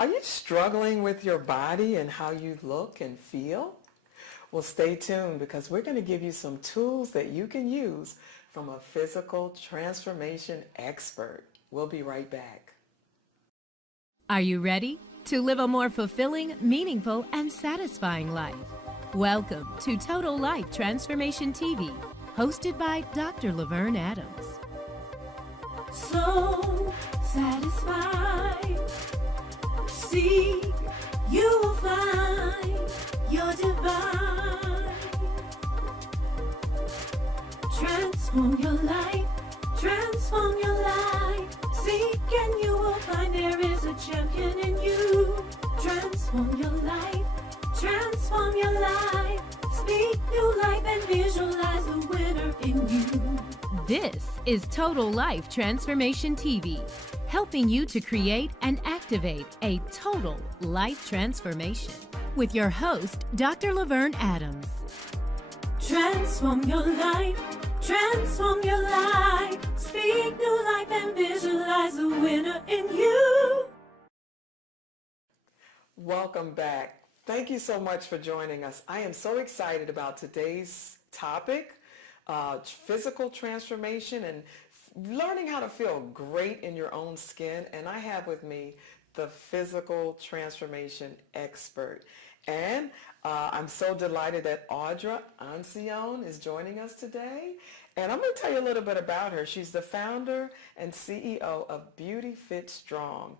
Are you struggling with your body and how you look and feel? Well, stay tuned because we're going to give you some tools that you can use from a physical transformation expert. We'll be right back. Are you ready to live a more fulfilling, meaningful, and satisfying life? Welcome to Total Life Transformation TV, hosted by Dr. LaVerne Adams. So satisfied, see, you will find your divine. Transform your life, transform your life. Seek and you will find there is a champion in you. Transform your life, transform your life. Speak new life and visualize the winner in you. This is Total Life Transformation TV, helping you to create and activate a total life transformation with your host, Dr. LaVerne Adams. Transform your life, transform your life. Speak new life and visualize the winner in you. Welcome back. Thank you so much for joining us. I am so excited about today's topic, physical transformation and learning how to feel great in your own skin. And I have with me the physical transformation expert. And I'm so delighted that Audra Ancione is joining us today. And I'm going to tell you a little bit about her. She's the founder and CEO of Beauty Fit Strong.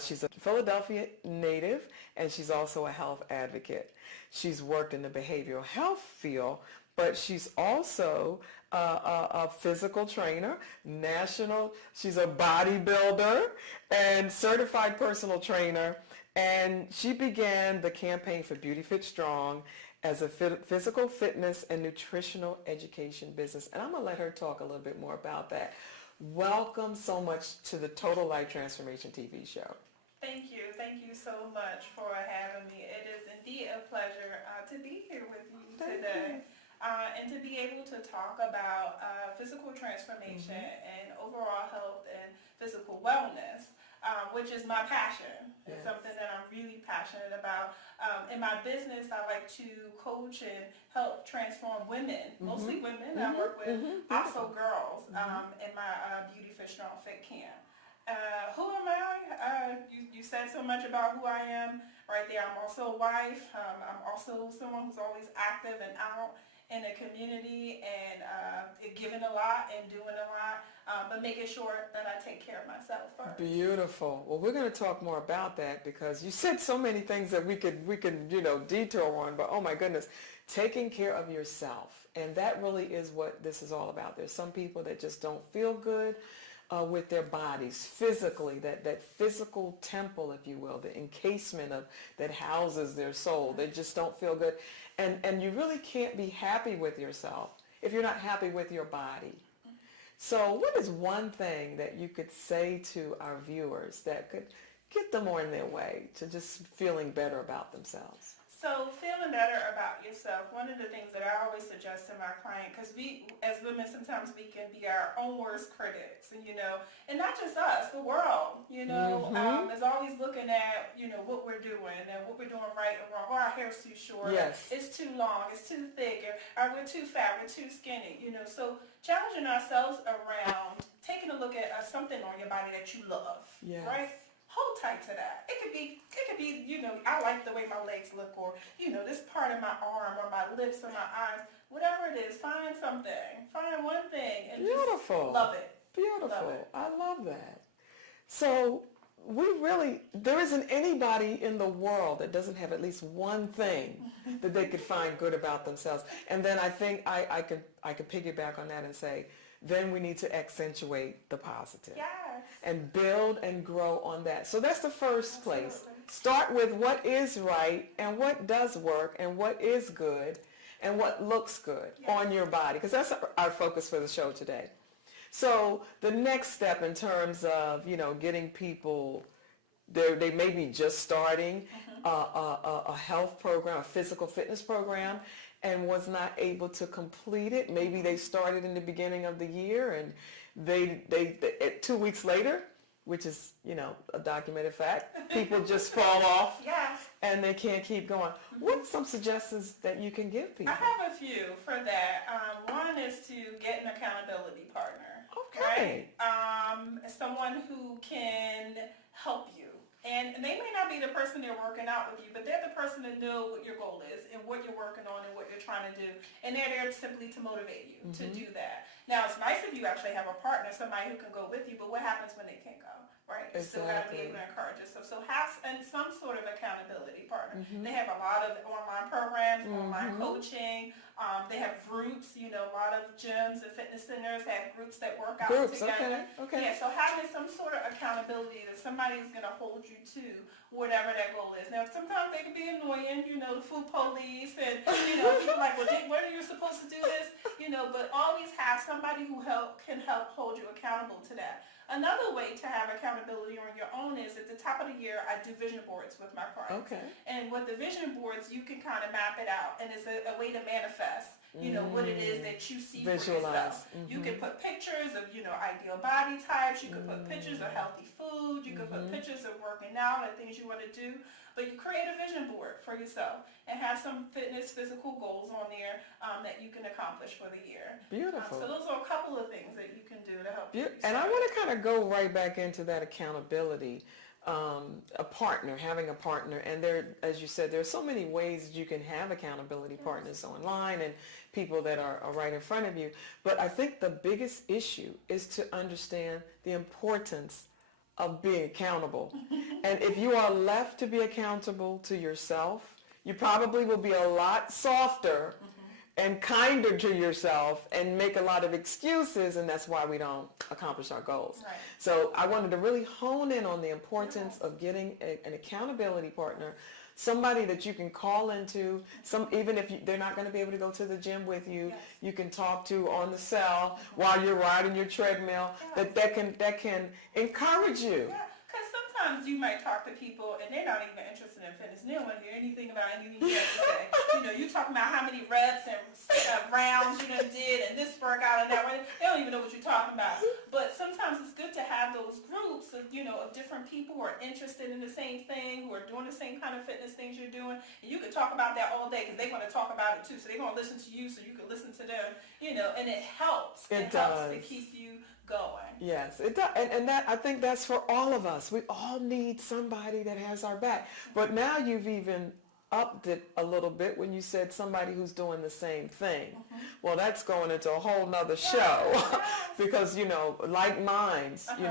She's a Philadelphia native, and she's also a health advocate. She's worked in the behavioral health field, but she's also a physical trainer, she's a bodybuilder and certified personal trainer. And she began the campaign for Beauty Fit Strong as a physical fitness and nutritional education business. And I'm going to let her talk a little bit more about that. Welcome so much to the Total Life Transformation TV show. Thank you. Thank you so much for having me. It is indeed a pleasure to be here with you today. And to be able to talk about physical transformation and overall health and physical wellness, which is my passion. It's something that I'm really passionate about. In my business, I like to coach and help transform women, mostly women. I work with also girls in my Beauty Fit Strong Fit camp. Who am I? You said so much about who I am right there. I'm also a wife. I'm also someone who's always active and out in the community and giving a lot and doing a lot, but making sure that I take care of myself first. Beautiful. Well, we're going to talk more about that because you said so many things that we could detour on, but oh my goodness, taking care of yourself. And that really is what this is all about. There's some people that just don't feel good with their bodies physically, that physical temple, if you will, the encasement that houses their soul. They just don't feel good. And you really can't be happy with yourself if you're not happy with your body. So what is one thing that you could say to our viewers that could get them on their way to just feeling better about themselves? So feeling better about yourself, one of the things that I always suggest to my client, because we as women sometimes we can be our own worst critics, and not just us, the world, is always looking at, what we're doing and what we're doing right and wrong. Or our hair's too short, it's too long, it's too thick, or we're too fat, we're too skinny, So challenging ourselves around taking a look at something on your body that you love, right? Hold tight to that. It could be, I like the way my legs look, or, this part of my arm or my lips or my eyes, whatever it is, find something. Find one thing and just love it. Beautiful. Love it. I love that. So there isn't anybody in the world that doesn't have at least one thing that they could find good about themselves. And then I think I could piggyback on that and say, then we need to accentuate the positive. Yes. And build and grow on that. So that's the first place. Absolutely. Start with what is right and what does work and what is good and what looks good on your body, because that's our focus for the show today. So the next step in terms of, getting people, they may be just starting a health program, a physical fitness program, and was not able to complete it. Maybe they started in the beginning of the year and they 2 weeks later, which is, you know, a documented fact. People just fall off Yes. and they can't keep going. What are some suggestions that you can give people? I have a few for that. One is to get an accountability partner. Okay. Right? Someone who can help you. And they may not be the person they're working out with you, but they're the person that know what your goal is and what you're working on and what you're trying to do. And they're there simply to motivate you to do that. Now, it's nice if you actually have a partner, somebody who can go with you, but what happens when they can't go, right? You still got to be able to encourage yourself. So have some sort of accountability partner. They have a lot of online programs, online coaching. They have groups, you know, a lot of gyms and fitness centers have groups that work out together. Okay. Yeah, so having some sort of accountability that somebody is going to hold you to whatever that goal is. Now, sometimes they can be annoying, you know, the food police and, you know, people like, well, when are you supposed to do this? You know, but always have somebody who can help hold you accountable to that. Another way to have accountability on your own is at the top of the year, I do vision boards with my clients. Okay. And with the vision boards, you can kind of map it out, and it's a way to manifest, you know, what it is that you see for yourself. You can put pictures of, you know, ideal body types. You can put pictures of healthy food. You can put pictures of working out and things you want to do. But you create a vision board for yourself and have some fitness, physical goals on there that you can accomplish for the year. Beautiful. So those are a couple of things that you can do to help you. And I want to kind of go right back into that accountability. A partner, having a partner, and there, as you said, there are so many ways that you can have accountability partners online and people that are right in front of you. But I think the biggest issue is to understand the importance of being accountable. And if you are left to be accountable to yourself, you probably will be a lot softer and kinder to yourself and make a lot of excuses, and that's why we don't accomplish our goals. Right. So I wanted to really hone in on the importance of getting an accountability partner, somebody that you can call into, even if they're not going to be able to go to the gym with you, you can talk to on the cell while you're riding your treadmill, that can encourage you. Yeah, because sometimes you might talk to people and they're not even interested in fitness. They don't want to hear anything about anything you have to say. You know, you talking about how many reps and rounds you done did and this workout and that one. They don't even know what you're talking about. But sometimes it's good to have those groups of, you know, of different people who are interested in the same thing, who are doing the same kind of fitness things you're doing. And you can talk about that all day because they're going to talk about it too. So they're going to listen to you so you can listen to them, you know, and it helps. It helps to keep you going. Yes, it does. And that, I think that's for all of us. We all need somebody that has our back. But now you've even upped it a little bit when you said somebody who's doing the same thing. Well, that's going into a whole nother show because, you know, like minds, you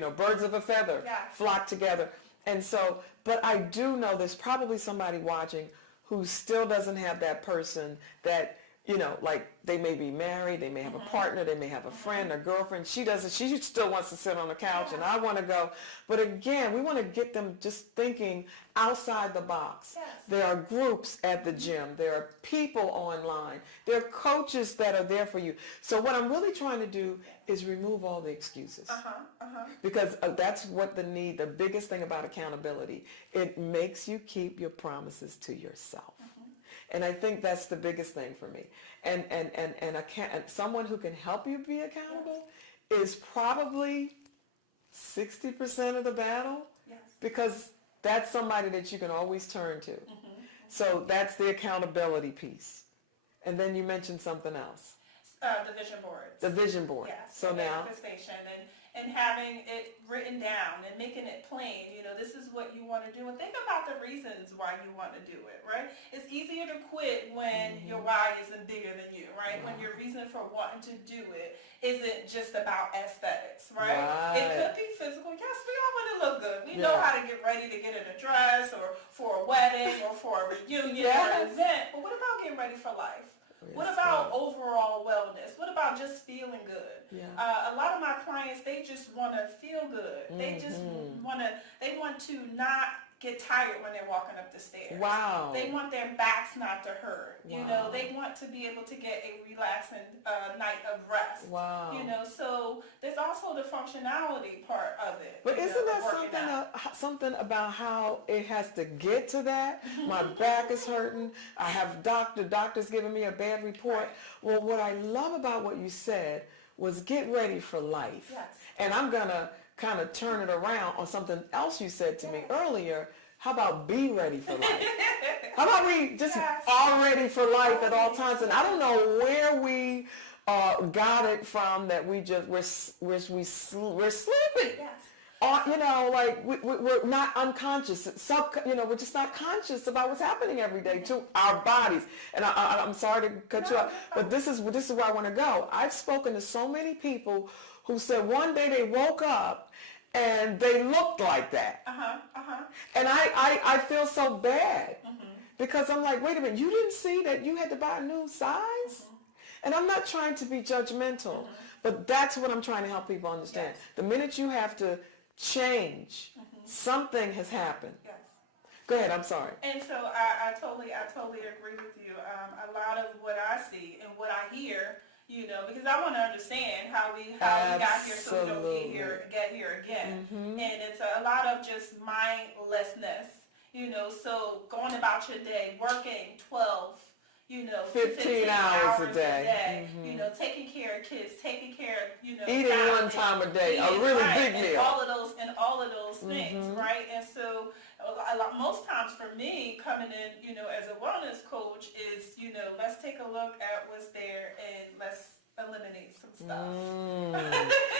know, birds of a feather flock together. And so, but I do know there's probably somebody watching who still doesn't have that person that, you know, like they may be married, they may have a partner, they may have a friend or girlfriend. She doesn't, she still wants to sit on the couch and I want to go. But again, we want to get them just thinking outside the box. Yes. There are groups at the gym. There are people online. There are coaches that are there for you. So what I'm really trying to do is remove all the excuses. Because that's what the biggest thing about accountability, it makes you keep your promises to yourself. And I think that's the biggest thing for me. And someone who can help you be accountable is probably 60% of the battle because that's somebody that you can always turn to. So that's the accountability piece. And then you mentioned something else. The vision boards. The vision board. Yes. So now. Manifestation and having it written down and making it plain. You know, this is what you want to do. And think about the reasons why you want to do it, right? It's easier to quit when your why isn't bigger than you, right? When your reason for wanting to do it isn't just about aesthetics, right? It could be physical. Yes, we all want to look good. We know how to get ready to get in a dress or for a wedding or for a reunion or an event. But what about getting ready for life? What about overall wellness? What about just feeling good? A lot of my clients, they just want to feel good. They just want to not get tired when they're walking up the stairs. Wow. They want their backs not to hurt. You know, they want to be able to get a relaxing night of rest. Wow. You know, so there's also the functionality part of it. But isn't there something about how it has to get to that? My back is hurting. I have doctors giving me a bad report. Well, what I love about what you said was get ready for life. Yes. And I'm going to kind of turn it around on something else you said to me earlier. How about be ready for life? How about we just are ready for life at all times? And I don't know where we got it from that we're sleeping. Yes. You know, like we're not unconscious. We're just not conscious about what's happening every day to our bodies. And I'm sorry to cut you off, but this is where I want to go. I've spoken to so many people who said one day they woke up and they looked like that. And I feel so bad because I'm like, wait a minute, you didn't see that you had to buy a new size? And I'm not trying to be judgmental, but that's what I'm trying to help people understand. Yes. The minute you have to change, something has happened. Yes. Go ahead, I'm sorry. And so I totally agree with you. A lot of what I see and what I hear, you know, because I want to understand how we got here so we don't get here again. And it's a lot of just mindlessness, you know, so going about your day, working 12, 15 hours a day. You know, taking care of kids, taking care of, eating one time a day, a really big meal. And all of those things, right? And so most times for me coming in, as a wellness coach is, let's take a look at what's there and let's eliminate some stuff.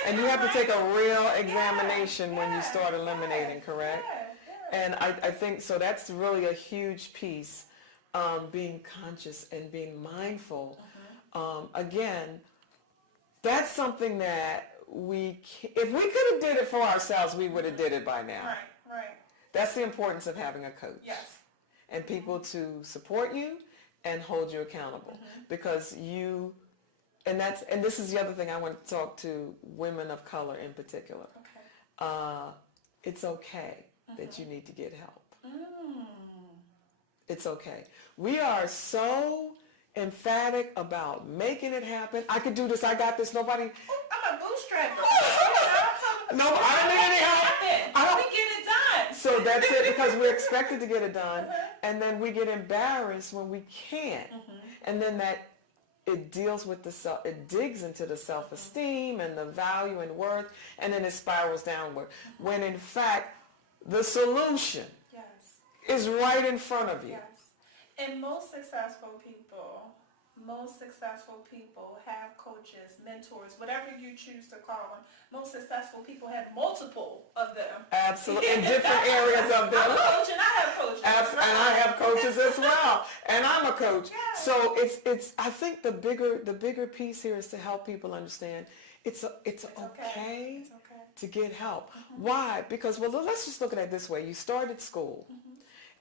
And you have to take a real examination when you start eliminating, correct? And I think, so that's really a huge piece. Being conscious and being mindful. Again, that's something that if we could have did it for ourselves, we would have did it by now. Right. That's the importance of having a coach. Yes. And people to support you and hold you accountable. Because and this is the other thing I want to talk to women of color in particular. Okay. It's okay that you need to get help. It's okay. We are so emphatic about making it happen. I could do this. I got this. Nobody. I'm a bootstrapper. No, I don't need any help. I don't get it done. So that's it, because we're expected to get it done, and then we get embarrassed when we can't, and then it deals with it digs into the self-esteem and the value and worth, and then it spirals downward. When in fact, the solution is right in front of you. Yes. And most successful people have coaches, mentors, whatever you choose to call them. Most successful people have multiple of them. Absolutely. In different areas of their I'm a life. coach and I have coaches. And I have coaches as well. And I'm a coach. Yes. So it's I think the bigger piece here is to help people understand it's okay to get help. Why? Because, let's just look at it this way. You started school.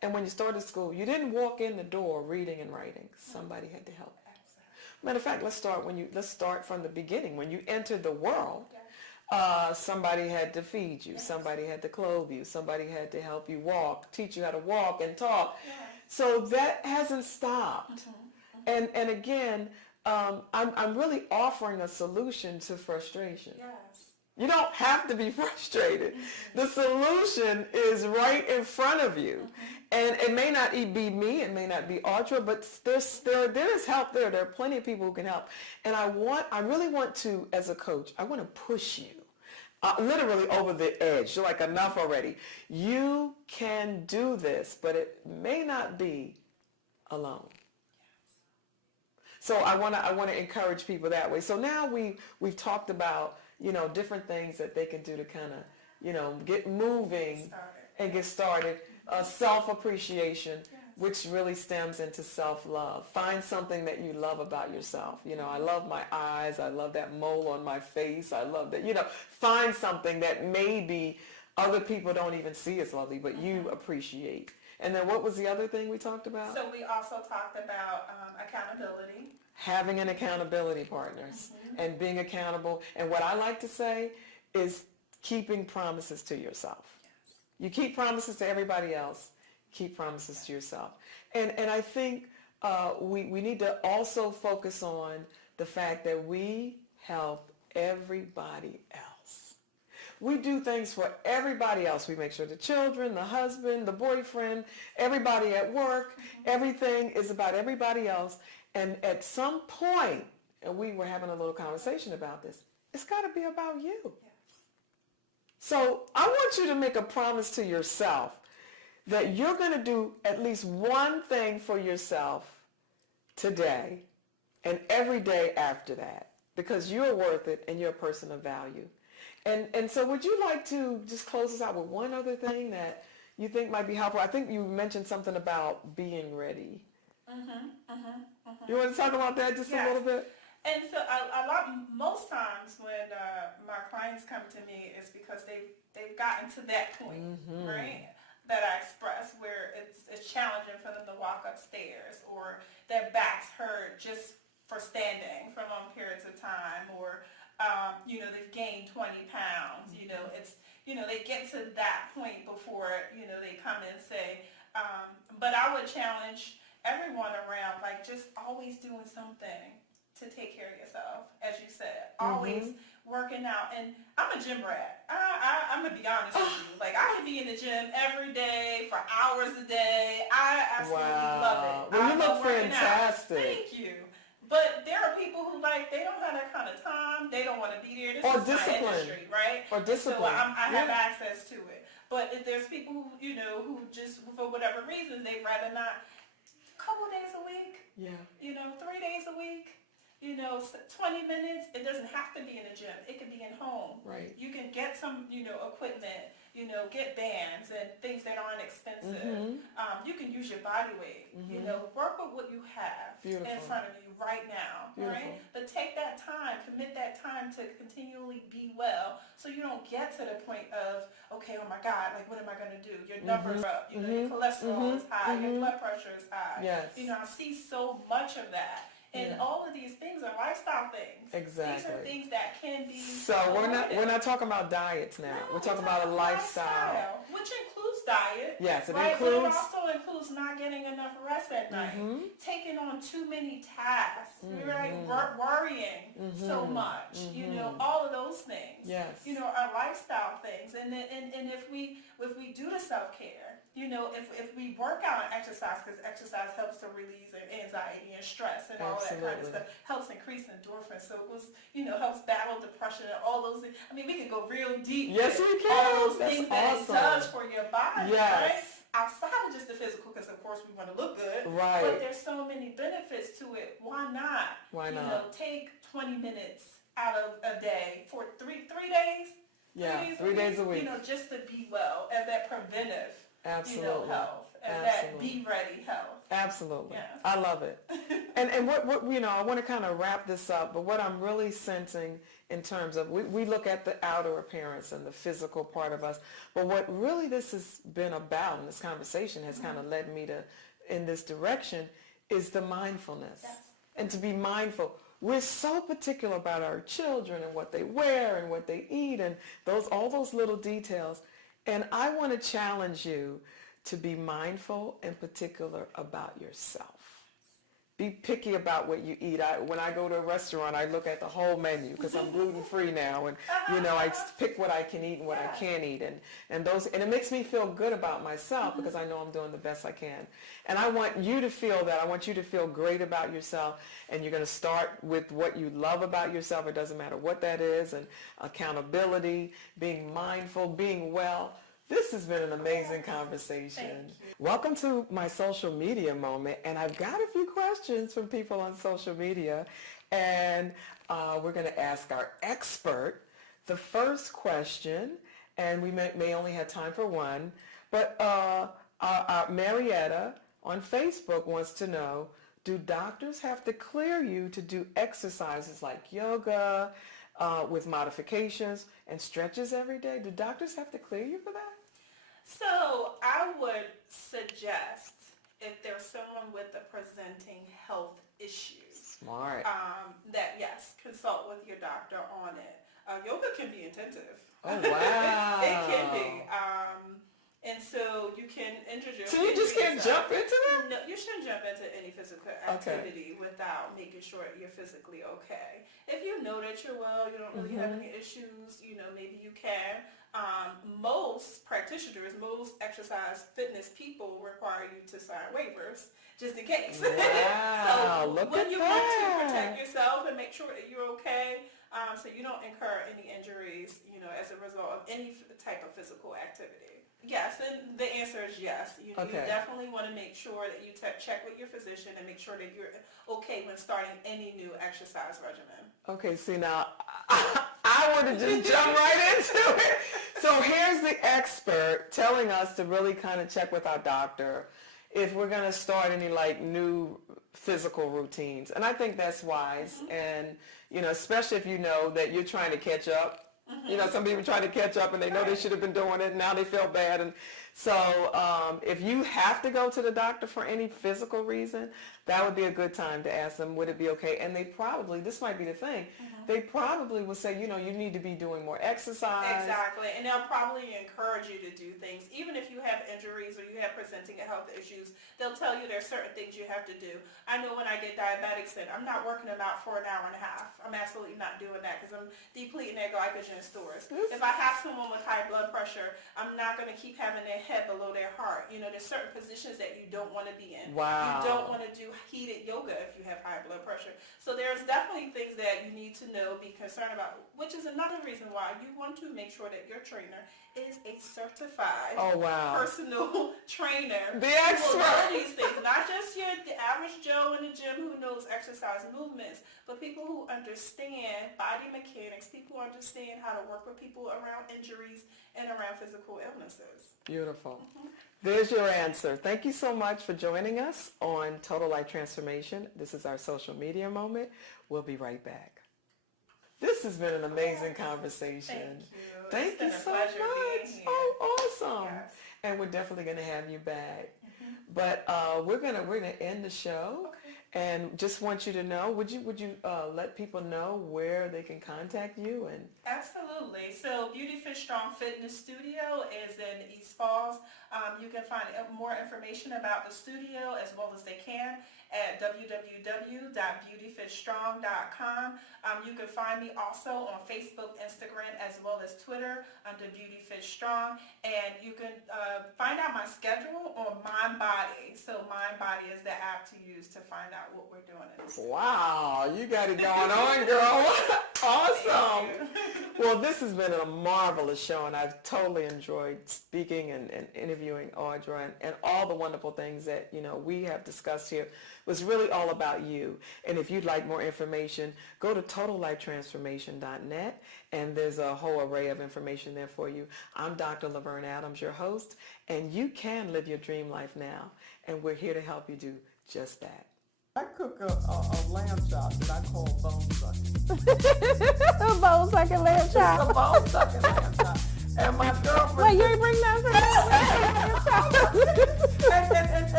And when you started school, you didn't walk in the door reading and writing. Somebody had to help. Matter of fact, let's start from the beginning. When you entered the world, somebody had to feed you. Somebody had to clothe you. Somebody had to help you walk, teach you how to walk and talk. So that hasn't stopped. And again, I'm really offering a solution to frustration. You don't have to be frustrated. The solution is right in front of you. And it may not be me, it may not be Audra, but there is help there. There are plenty of people who can help. And I really want to, as a coach, I want to push you literally over the edge. You're like, enough already. You can do this, but it may not be alone. So I want to encourage people that way. So now we've talked about, different things that they can do to kind of, get moving and get started. Self-appreciation, which really stems into self-love. Find something that you love about yourself. I love my eyes. I love that mole on my face. I love that, find something that maybe other people don't even see as lovely, but you appreciate. And then what was the other thing we talked about? So we also talked about accountability. Having an accountability partner and being accountable. And what I like to say is keeping promises to yourself. You keep promises to everybody else, keep promises to yourself. And I think we need to also focus on the fact that we help everybody else. We do things for everybody else. We make sure the children, the husband, the boyfriend, everybody at work, everything is about everybody else. And at some point, and we were having a little conversation about this, it's got to be about you. So I want you to make a promise to yourself that you're going to do at least one thing for yourself today and every day after that, because you're worth it and you're a person of value. And so would you like to just close us out with one other thing that you think might be helpful? I think you mentioned something about being ready. You want to talk about that just a little bit? And so most times when my clients come to me, it's because they've gotten to that point, right? That I express where it's challenging for them to walk upstairs, or their backs hurt just for standing for long periods of time, or they've gained 20 pounds. They get to that point before they come and say. But I would challenge everyone around, like, just always doing something to take care of yourself, as you said, always working out. And I'm a gym rat. I'm gonna be honest with you. Like, I could be in the gym every day for hours a day. I absolutely love it. Well, you look working out. fantastic. Thank you. But there are people who, like, they don't have that kind of time. They don't want to be there. This Or is discipline. my industry, right? Or discipline. So I have access to it. But if there's people who, who just, for whatever reason, they'd rather not. A couple days a week. Yeah. 3 days a week. 20 minutes. It doesn't have to be in a gym. It can be in home. Right. You can get some, equipment. Get bands and things that aren't expensive. You can use your body weight. Work with what you have in front of you right now. Right? But take that time, commit that time to continually be well, so you don't get to the point of, okay, oh my God, like, what am I going to do? Your numbers are up. Your cholesterol is high. Your blood pressure is high. Yes. I see so much of that. And all of these things are lifestyle things. Exactly. These are things that can be. So we're not talking about diets now. No, we're talking about a lifestyle. Which includes diet. Yes, it right? includes. But it also includes not getting enough rest at night, taking on too many tasks, right? Worrying so much. All of those things. Yes. Are lifestyle things. And if we do the self-care, if we work out and exercise, because exercise helps to release anxiety and stress and all that kind of stuff, helps increase endorphins, so it was, helps battle depression and all those things. I mean, we could go real deep. Yes, we can. All those That's things awesome. that it does for your body, Yes. right? Outside of just the physical, because of course we want to look good. Right. But there's so many benefits to it. Why not? Why not? Take 20 minutes out of a day for three days. Yeah, 3 days a week. Just to be well, as that preventive. Absolutely. Health, and that be ready health. Absolutely. Yes. I love it. and what I want to kind of wrap this up, but what I'm really sensing in terms of, we look at the outer appearance and the physical part of us, but what really this has been about, and this conversation has kind of led me to in this direction, is the mindfulness. Yes. And to be mindful. We're so particular about our children and what they wear and what they eat and all those little details. And I want to challenge you to be mindful and particular about yourself. Be picky about what you eat. When I go to a restaurant, I look at the whole menu because I'm gluten-free now, and I pick what I can eat and what I can't eat, and it makes me feel good about myself because I know I'm doing the best I can. And I want you to feel that. I want you to feel great about yourself, and you're going to start with what you love about yourself. It doesn't matter what that is, and accountability, being mindful, being well. This has been an amazing conversation. Welcome to my social media moment, and I've got a few questions from people on social media, and we're going to ask our expert the first question, and we may only have time for one, but Marietta on Facebook wants to know, do doctors have to clear you to do exercises like yoga with modifications and stretches every day? Do doctors have to clear you for that? So I would suggest, if there's someone with a presenting health issues, Smart. That yes, consult with your doctor on it. Yoga can be intensive. Oh, wow. It can be. And so you can introduce. So you just can't jump into that? No, you shouldn't jump into any physical activity without making sure you're physically okay. If you know that you're well, you don't really have any issues, maybe you can. Most practitioners, most exercise fitness people require you to sign waivers just in case. Wow, So look when at you that. want to protect yourself and make sure that you're okay, so you don't incur any injuries, as a result of any type of physical activity. Yes, and the answer is yes. You definitely want to make sure that you check with your physician and make sure that you're okay when starting any new exercise regimen. Okay, see now, I would have just jumped right into it. So here's the expert telling us to really kind of check with our doctor if we're going to start any new physical routines. And I think that's wise. And, especially if you know that you're trying to catch up. Some people try to catch up and they know they should have been doing it and now they feel bad. And so if you have to go to the doctor for any physical reason, that would be a good time to ask them, would it be okay? And they probably, this might be the thing, they probably will say, you need to be doing more exercise. Exactly. And they'll probably encourage you to do things. Even if you have injuries or you have presenting health issues, they'll tell you there's certain things you have to do. I know when I get diabetics in, I'm not working them out for an hour and a half. I'm absolutely not doing that because I'm depleting their glycogen stores. If I have someone with high blood pressure, I'm not going to keep having their head below their heart. There's certain positions that you don't want to be in. Wow. You don't want to do heated yoga if you have high blood pressure. So there's definitely things that you need to know, be concerned about, which is another reason why you want to make sure that your trainer is a certified personal trainer. The who expert. will know these things, not just the average Joe in the gym who knows exercise movements, but people who understand body mechanics, people who understand how to work with people around injuries and around physical illnesses. Beautiful. There's your answer. Thank you so much for joining us on Total Life Transformation. This is our social media moment. We'll be right back. This has been an amazing conversation. Thank you. Thank you so much. Oh, awesome. Yes. And we're definitely going to have you back. But we're gonna end the show. And just want you to know, would you let people know where they can contact you? And Absolutely. So Beauty Fit Strong Fitness Studio is in East Falls. You can find more information about the studio as well as they can at www.beautyfitstrong.com. You can find me also on Facebook, Instagram, as well as Twitter under Beauty Fit Strong. And you can find out my schedule on MindBody. So MindBody is the app to use to find out what we're doing. Wow, you got it going on, girl. Awesome. Well, this has been a marvelous show, and I've totally enjoyed speaking and interviewing Audra and all the wonderful things that we have discussed here. It was really all about you. And if you'd like more information, go to totallifetransformation.net, and there's a whole array of information there for you. I'm Dr. LaVerne Adams, your host, and you can live your dream life now, and we're here to help you do just that. I cook a lamb chop that I call bone sucking. A bone sucking lamb chop. It's a bone sucking lamb chop. And my girlfriend... Wait, you ain't bring that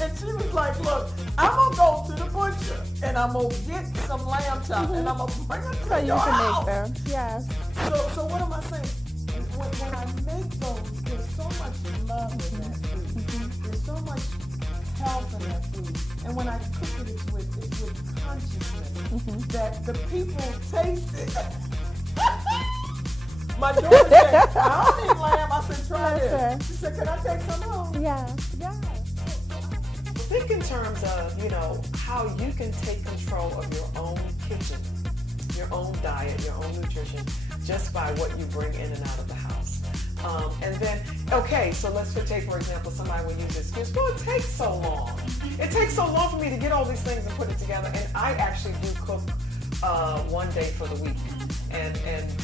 and she was like, look, I'm going to go to the butcher and I'm going to get some lamb chop and I'm going to bring them to your house. Make them. Yes. So what am I saying? When I make those, there's so much love in that food. There's so much health in that food. And when I cook it, it's with consciousness that the people taste it. My daughter said, I don't eat lamb. I said, try this. She said, can I take some home? Yes. Think in terms of, how you can take control of your own kitchen, your own diet, your own nutrition, just by what you bring in and out of the house. And then, so let's take, for example, somebody will use this excuse, well, it takes so long. It takes so long for me to get all these things and put it together. And I actually do cook one day for the week. And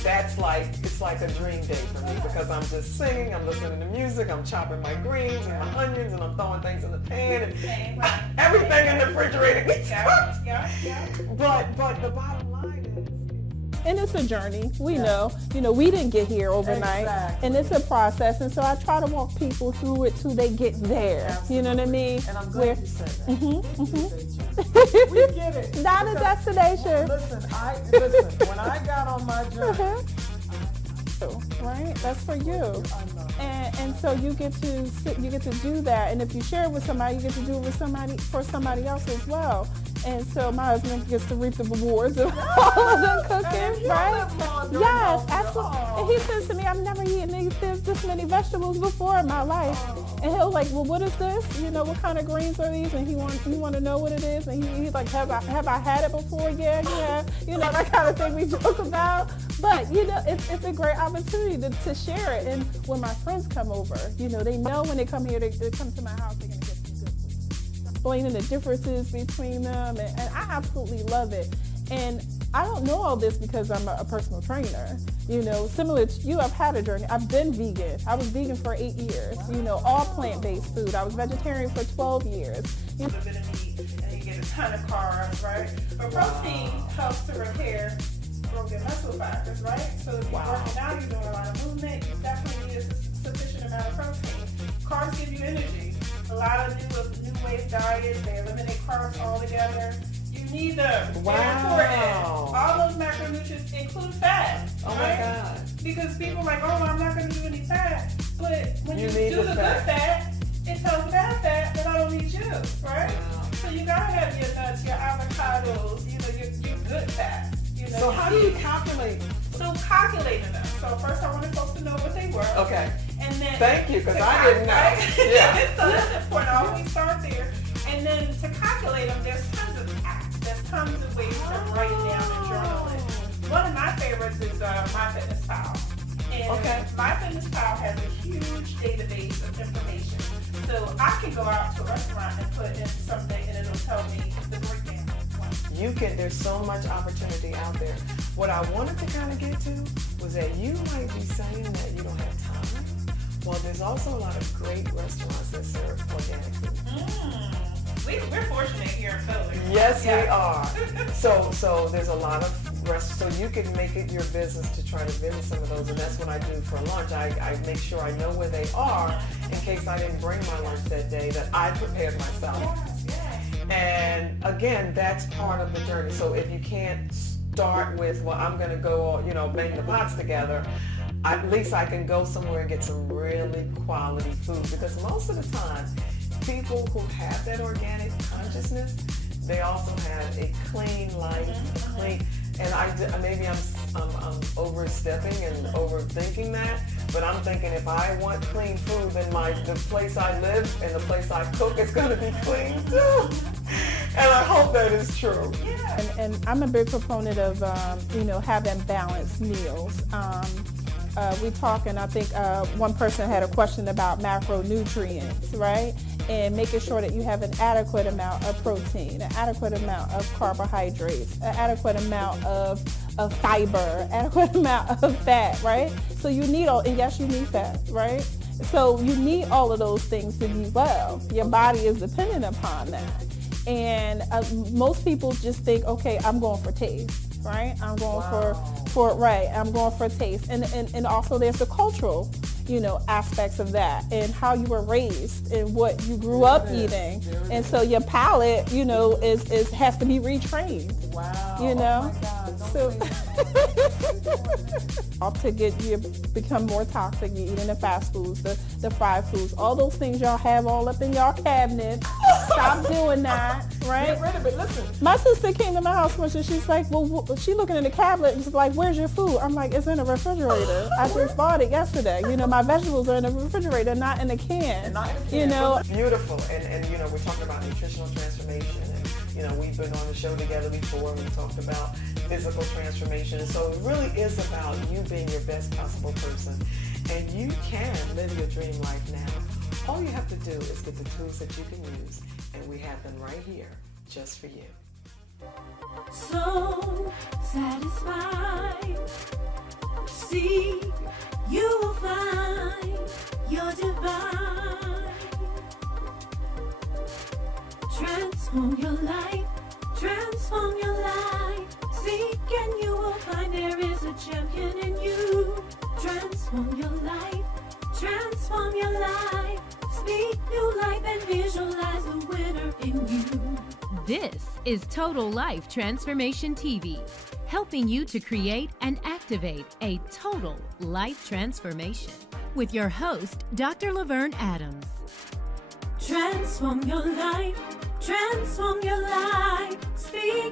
that's it's like a dream day for me because I'm just singing, I'm listening to music, I'm chopping my greens and my onions, and I'm throwing things in the pan and everything in the refrigerator gets cooked. But the bottom line is... And it's a journey. We know. We didn't get here overnight. Exactly. And it's a process. And so I try to walk people through it till they get there. Absolutely. You know what I mean? And I'm glad you said that. We get it. Not a destination. Listen, when I got on my journey, right? That's for you. And so you get to do that. And if you share it with somebody, you get to do it with for somebody else as well. And so my husband gets to reap the rewards of all of the cooking, right? Yes, absolutely. And he says to me, I've never eaten this many vegetables before in my life. And he'll like, well, what is this? You know, what kind of greens are these? And he want to know what it is. And he's like, have I had it before? Yeah. You know, that kind of thing we joke about. But, you know, it's a great opportunity to share it. And when my friends come over, you know, they know when they come here, they come to my house, they're going to get some good food. Explaining the differences between them. And I absolutely love it. And I don't know all this because I'm a personal trainer. You know, similar to you, I've had a journey. I've been vegan. I was vegan for 8 years. You know, all plant-based food. I was vegetarian for 12 years. A little bit of meat, and you get a ton of carbs, right? But protein helps to repair broken muscle fibers, right? So if you're working out, you're doing a lot of movement, you definitely need a sufficient amount of protein. Carbs give you energy. A lot of new wave diets, they eliminate carbs altogether. You need them. They're important. All those macronutrients include fat. Oh right? my God. Because people are like, oh, I'm not going to do any fat. But when you need do the the fat. good fat, it tells the bad fat that I don't need you, right? Wow. So you got to have your nuts, your avocados, you know, your good fats. You know, So how do you calculate? So calculating them. So first I wanted folks to know what they were. Okay. And then Thank you, because to I didn't know. Yeah. So that's important. I always start there. And then to calculate them, there's tons of apps. There's tons of ways to write it down and journal it. One of my favorites is MyFitnessPal. And MyFitnessPal has a huge database of information. So I can go out to a restaurant and put in something and it'll tell me the breakdown. There's so much opportunity out there. What I wanted to kind of get to was that you might be saying that you don't have time. Well, there's also a lot of great restaurants that serve organic food. We're fortunate here in Philly. Yes, we are. So there's a lot of restaurants. So you can make it your business to try to visit some of those, and that's what I do for lunch. I make sure I know where they are in case I didn't bring my lunch that day, that I prepared myself. And again, that's part of the journey. So if you can't start with, well, I'm going to go, you know, bang the pots together, at least I can go somewhere and get some really quality food. Because most of the time, people who have that organic consciousness, they also have a clean life, and maybe I'm overstepping and overthinking that, but I'm thinking if I want clean food, then the place I live and the place I cook is going to be clean too. And I hope that is true. Yeah. And I'm a big proponent of, you know, having balanced meals. We talk, and I think one person had a question about macronutrients, right? And making sure that you have an adequate amount of protein, an adequate amount of carbohydrates, an adequate amount of fiber, adequate amount of fat, right? So you need and yes, you need fat, right? So you need all of those things to be well. Your body is dependent upon that. And most people just think, okay, I'm going for taste, right? I'm going I'm going for taste. And also there's the cultural, you know, aspects of that and how you were raised and what you grew up eating. And so your palate, you know, has to be retrained. Wow. You know? Oh my God. So you become more toxic, you're eating the fast foods, the fried foods, all those things y'all have all up in y'all cabinet. Stop doing that, right? Get rid of it. Listen. My sister came to my house once and she's like, well, she looking in the cabinet and she's like, where's your food? I'm like, it's in the refrigerator. I just bought it yesterday. You know, my vegetables are in the refrigerator, not in the can. You know. Beautiful. And you know, we're talking about nutritional transformation. And, you know, we've been on the show together before. We talked about physical transformation. And so it really is about you being your best possible person. And you can live your dream life now. All you have to do is get the tools that you can use, and we have them right here just for you. So satisfied. See, you will find your divine. Transform your life. Transform your life. Seek and you will find there is a champion in you. Transform your life. Transform your life. Speak new life and visualize the winner in you. This is Total Life Transformation TV, helping you to create and activate a total life transformation with your host, Dr. LaVerne Adams. Transform your life. Transform your life. Speak